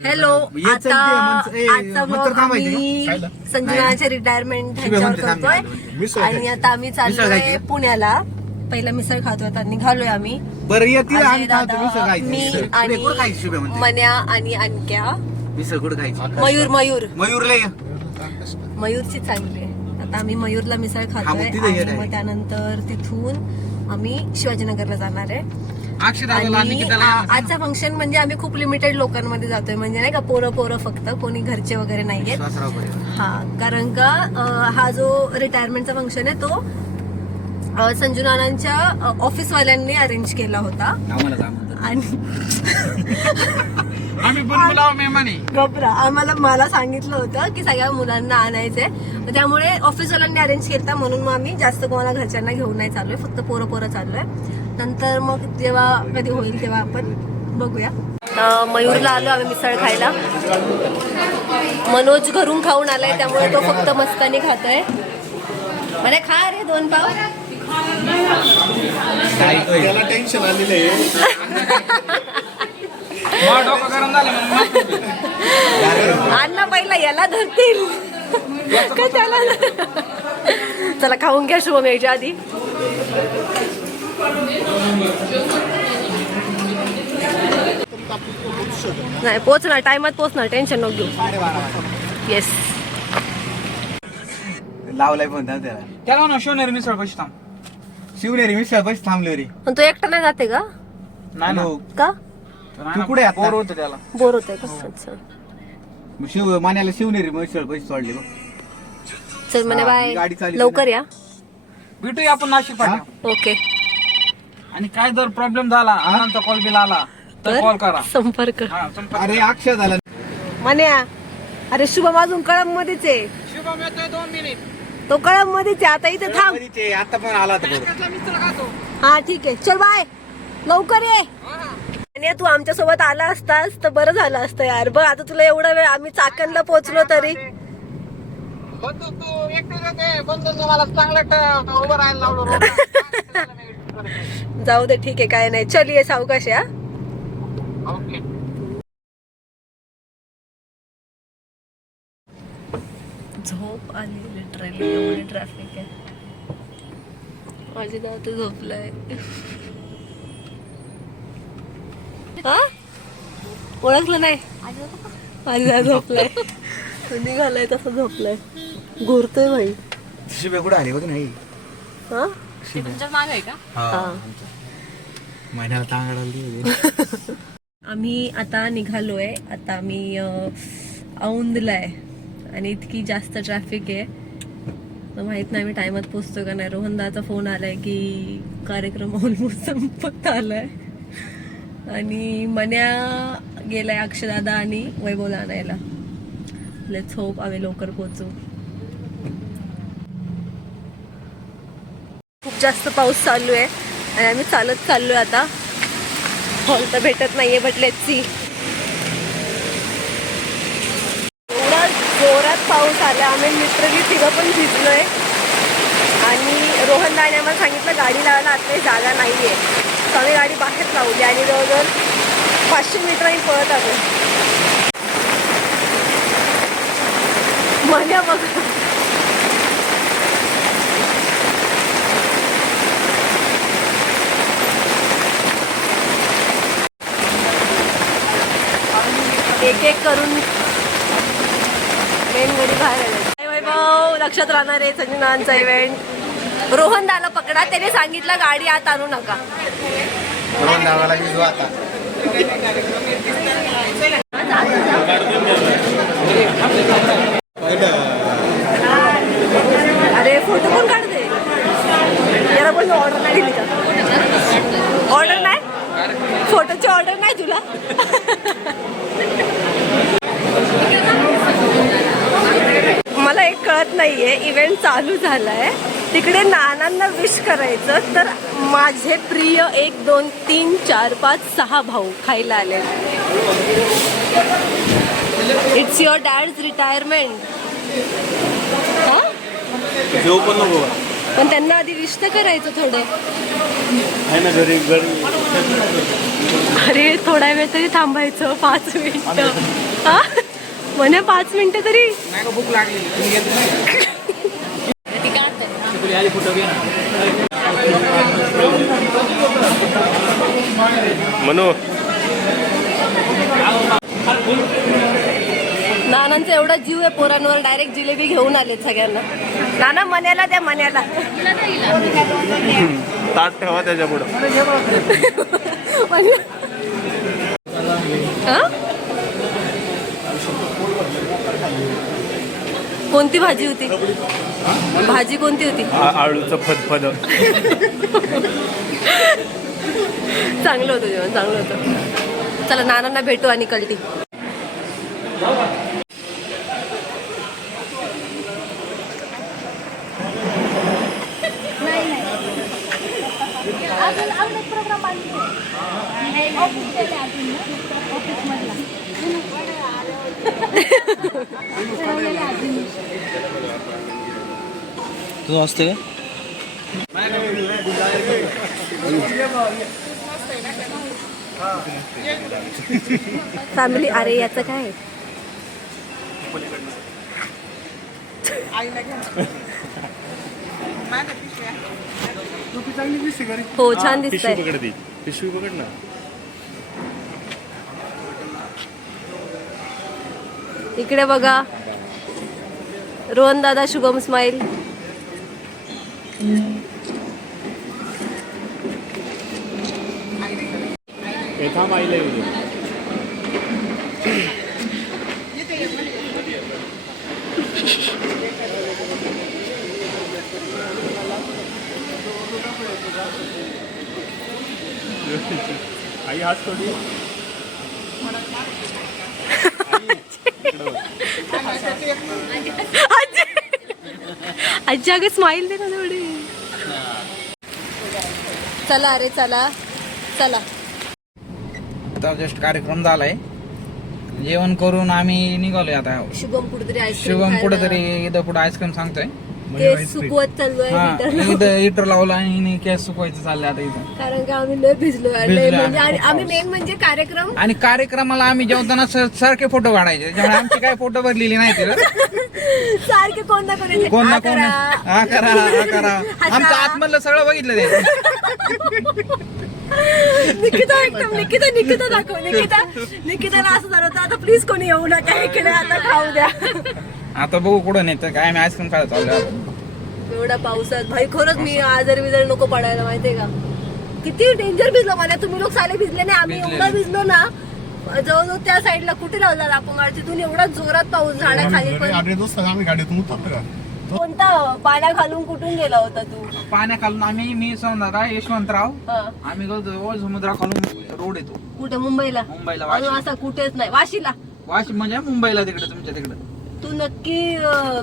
Hello. आता आजचा blog आम्ही संजनाचे रिटायरमेंट ह्यांच्यावर करतोय आणि आता आम्ही चाललोय पुण्याला. पहिला मिसळ खातोय आता निघालोय आम्ही. अजय दादा, मी आणि मन्या आणि अनक्या. मयूर मयूर मयूरची चांगली आहे. आता आम्ही मयूरला मिसळ खातोय आणि मग त्यानंतर तिथून आम्ही शिवाजीनगरला जाणार आहे. आजचा फंक्शन म्हणजे आम्ही खूप लिमिटेड लोकांमध्ये जातोय, म्हणजे नाही का पोरं फक्त, कोणी घरचे वगैरे नाहीये. हा, कारण का हा जो रिटायरमेंटचा फंक्शन आहे तो संजू नानांच्या ऑफिस वाल्यांनी अरेंज केला होता आणि मला सांगितलं होतं की सगळ्या मुलांना आणायचंय, त्यामुळे ऑफिस वाल्यांनी अरेंज केला. म्हणून मग आम्ही जास्त कोणाला घरच्यांना घेऊन नाही चाललोय, फक्त पोरं चाललोय. नंतर मग जेव्हा कधी होईल तेव्हा आपण बघूया. मयूरला आलो आम्ही मिसळ खायला. मनोज घरून खाऊन आलाय, त्यामुळे तो फक्त मस्तानी खातोय. मला खा रे 2 पाव. टेन्शन आलेलं अण्णा पहिला याला धरतील का त्याला. चला खाऊन घ्या शुभम यायच्या आधी. नाही पोचणार, टाइमात पोचणार, टेन्शन नको घेऊ. येस लावलाय पण त्याला ना शिवनेरी मिसळ पैसे थांबले रे. पण तो एकटा नाही जाते का? नाही का तू कुठे बोर होत त्याला, बोर होतंय का? मान्याला शिवनेरी मिसळ पैसे सोडले बघ. चल म्हणे बाय, गाडी चालली लवकर या. भेटूया आपण नाशिक पाठी. ओके. आणि काय जर प्रॉब्लेम झाला, आनंदचा कॉल बिल आला तर कॉल करा, संपर्क. अरे अक्षय झाला म्हण्या. अरे शुभम अजून कळम मध्येच आहे. शुभम येतोय 2 मिनिट. तो कळम मध्येच आहे, आता इथे थांब. आता पण आला हा ठीक आहे, चल बाय, लवकर ये. आणि तू आमच्या सोबत आला असतास तर बरं झालं असतं यार. बघ आता तुला एवढा वेळ, आम्ही चाकणला पोहोचलो तरी. तू एकटे मला चांगला उभं राहायला लावलं. जाऊ दे, ठीक आहे, काय नाही. चल ये सावकाश या. ओके. झोप आली लिटरली, एवढी ट्रॅफिक आहे. माझी दादा झोपलाय. हा, ओळखलं नाही. माझी दादा झोपलाय, निघालाय तसं झोपलाय, घोरतोय भाई. शिबे कुठे आली बघ नाही. हा, तुमच्या मागे आहे का? महिन्याला तांगडा. आम्ही आता निघालोय. आता आम्ही औंधला आहे आणि इतकी जास्त ट्रॅफिक आहे तर माहित नाही मी टायमात पोचतो का नाही. रोहनदाचा फोन आलाय की कार्यक्रम ऑलमोस्ट संपत आलाय आणि मन्या गेलाय अक्षदादा आणि वैभवला आणायला. लेट्स होप आम्ही लवकर पोहोचू. खूप जास्त पाऊस चालू आहे आणि आम्ही चालत चाललोय. आता हॉल तर भेटत नाहीये, बट लेट्स सी. एवढा जोरात पाऊस आला, आम्ही लिटरली तिघं पण भिजलोय. आणि रोहन दाने आम्हाला सांगितलं गाडी लावायला आतमध्ये जागा नाहीये, तर आम्ही गाडी बाहेर लावली आणि जवळजवळ 500 मीटर आम्ही पळत आलो. मजा बघा. एक एक करून मेन गाडी बाहेर आले. वैभव लक्षात राहणार आहे संजनांचा इव्हेंट. रोहन दाला पकडा, त्याने सांगितलं गाडी आत आणू नका. रोहन दादाला भिजू आता. अरे फोटो कोण काढते याला? पण ऑर्डर नाही दिली का? ऑर्डर नाही, फोटोची ऑर्डर नाही तुला? मला एक कळत नाहीये, इव्हेंट चालू झालाय तिकडे नानांना विश करायचं, तर माझे प्रिय 1 2 3 4 5 6 भाऊ खायला आले. It's your dad's retirement. जेव पण नको. पण त्यांना आधी विश तर करायचं थोडं. अरे थोडा वेळ तरी थांबायचं, 5 मिनिटं. हा म्हणे 5 मिनिटं तरी. भूक लागली म्हणू नानांचा एवढा जीव आहे पोरांवर, डायरेक्ट जिलेबी घेऊन आलेत सगळ्यांना. नाना मन्याला द्या, मन्याला. ताट ठेवा त्याच्या पुढं. कोणती भाजी होती? भाजी कोणती होती? आळूचं फदफद. चांगलं होतं जेवण, चांगलं होतं. चला नानांना भेटू आणि कल्टी. तू असते फॅमिली. अरे याचं काय? हो छान दिसतंय. पिशवी पकड ना. इकडे बघा, रोहन दादा, शुभम स्माइल. आई हात थोडी. आजी अगं स्माइल दे ना थोडी. चला अरे चला चला. आता जस्ट कार्यक्रम झालाय, जेवण करून आम्ही निघालोय आता. शुभम कुठेतरी आईस्क्रीम शिवम कुठेतरी इथं कुठं आईस्क्रीम सांगतोय. केस सुकवत चालू आहे इथं हिटर लावलं आणि केस सुकवायचं चाललंय आता इथं. कारण का आम्ही लय भिजलो म्हणजे. आणि आम्ही मेन म्हणजे कार्यक्रम आणि कार्यक्रमाला आम्ही जेवताना सारखे फोटो काढायचे, त्यामुळे आमचे काही फोटो भरलेले नाही तिथं. सारखे कोण ना कोण कोण ना कोण हा करा हा करा. आमचं आतमधलं सगळं बघितलं ते. निकिता एकदम निकिता दाखव. निकिताला असं झालं होतं, आता प्लीज कोणी येऊ नका इकडे, आता खाऊ द्या. आता बघू कुठं नाही तर काय, आम्ही आईस्क्रीम खायला चाललो. एवढा पावसात भाई खरंच मी आजारी बिजारी नको पडायला, माहितीये का? किती डेंजर भिजलो मला. तुम्ही लोक साले भिजले नाही, आम्ही एवढा भिजलो ना. जवळजवळ त्या साईडला कुठे लावला आपण तिथून एवढा जोरात पाऊस झाडाखाली. पण आम्ही गाडीतून उतरतो का? कोणता पाण्या खालून कुठून गेला होता तू? पाण्या खालून आम्ही, मी सौंदर्य यशवंतराव, हा. आम्ही जवळ समुद्रा खालून रोड येतो. कुठे? मुंबईला? मुंबईला, अजून वाशी. असा कुठेच नाही. वाशीला? वाशी म्हणजे मुंबईला, तिकडे तुमच्या तिकडे. तू नक्की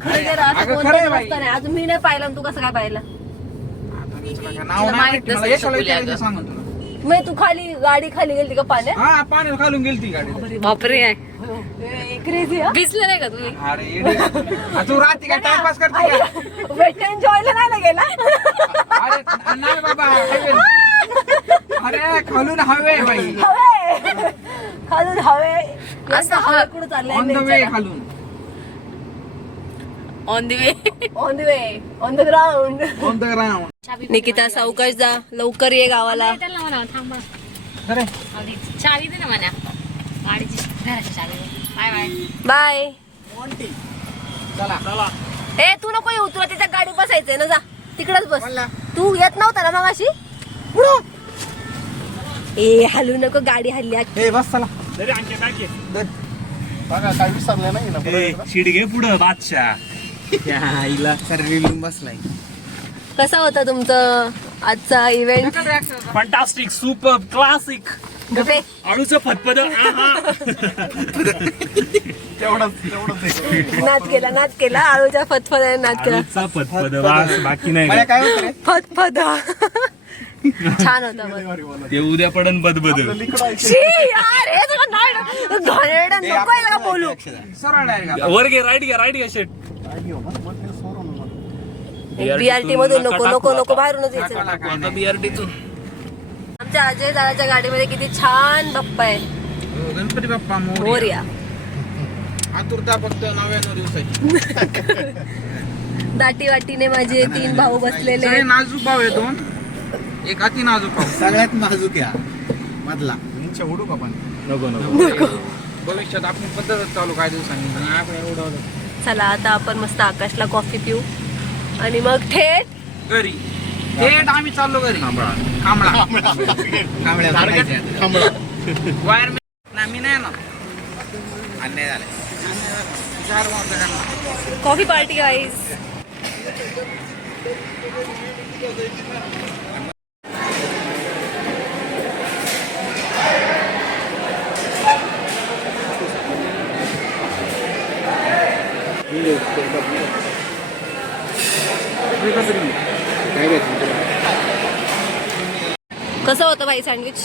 खरेदीर असं अगं, कोणतं खरं आहे रस्ता नाही. अजून मी नाही पाहिला, तू कसं काय पाहिलं? नाव नाही माहिती मला, यशाला विचारायचं सांगून तुला. मग तू खाली गाडी खाली गेली का पाण्यात? हा पाणी खालून गेलती गाडी. बापरे, क्रेझी. भिजले नाही का तुम्ही? अरे येडे का तुम्ही? तू रात्री काय टाइमपास करते का? वेट एन्जॉयला नाही ना गेला? अरे नाही बाबा, अरे खालून हवे बाई, हवे खालून हवे. असं हवे कुठं ऑन द वे चाललंय? खालून. On the way. On the way, on the ground. On the ground. Nikita सावकाश जा, लवकर ये गावाला. त्याला म्हणा थांबा. अरे चावी दे ना म्हणा, गाडीची घराची चावी. Bye bye. बाय. चला. ए तू नको येऊ, तुला त्याच्या गाडी बसायचंय ना, जा तिकडच बस. तू येत नव्हता ना मग अशी? ए हलू नको, गाडी हल्ली. ए बस चला. बघा काय विसरलं नाही ना. शिडगे पुढं बादशाह. आईला सर्विलिंग बसलाय. कसा होता तुमचं आजचा इव्हेंट? Fantastic, super, classic. गप्पे. आळूचं फतफद. नाद केला आळूच्या फतफद्याने नाद केला. आळूचा फतफद, बाकी नाही मला काय होतं रे? फतफदा छान होता पण. ते उद्या पडन बदबद. शी, यार, हे सगळं नाही. घाणेरडं नको आहे का बोलू. सरळ डायरेक्ट. वर घे, राईट घे, शेट. BRT मधून नको नको नको बाहेरूनच यायचं. आता BRT-तून. आमच्या अजय दादाच्या गाडीमध्ये किती छान बाप्पा आहे. हो, गणपती बाप्पा मोरया. आतुरता फक्त 99 दिवसाची. दाटी वाटीने माझे 3 भाऊ बसलेले. सगळे नाजूक भाव आहे 2. एक अति नाजूक भाव. सगळ्यात नाजूक या मधला उडू का पण नको भविष्यात आपण पद्धत चालू काही दिवसांनी आणि आपण एवढं चला आता आपण मस्त आकाशला कॉफी पिऊ आणि मग थेट घरी थेट आम्ही चाललो घरी. कांबळा वायर मी नाही ना अन्याय झालाय. 4 वाजता कॉफी पार्टी गाईज. कसं होतं भाई सँडविच?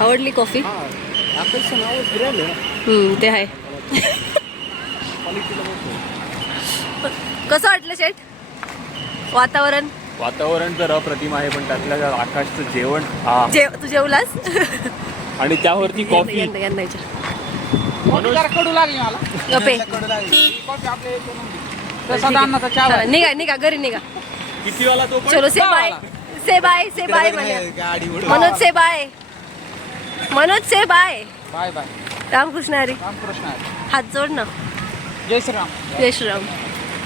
आवडली कॉफी? ते आहे. कसं वाटलं शेठ वातावरण? वातावरण तर अप्रतिम आहे पण त्यातल्या त्यात आकाशचं जेवण तू जेवलास? आणि त्यावरती कॉफी. कडू लागली मला. गप्पे. कॉफी आपल्या प्रसाद अन्नाचा चहा चला, निघा निघा घरी निघा. किती वाला तो पण? चलो say bye say bye say bye Manoj say bye Manoj say bye. Bye bye. Ramkrishna Hari. Ramkrishna Hari. हात जोड ना. जय श्रीराम. जय श्रीराम.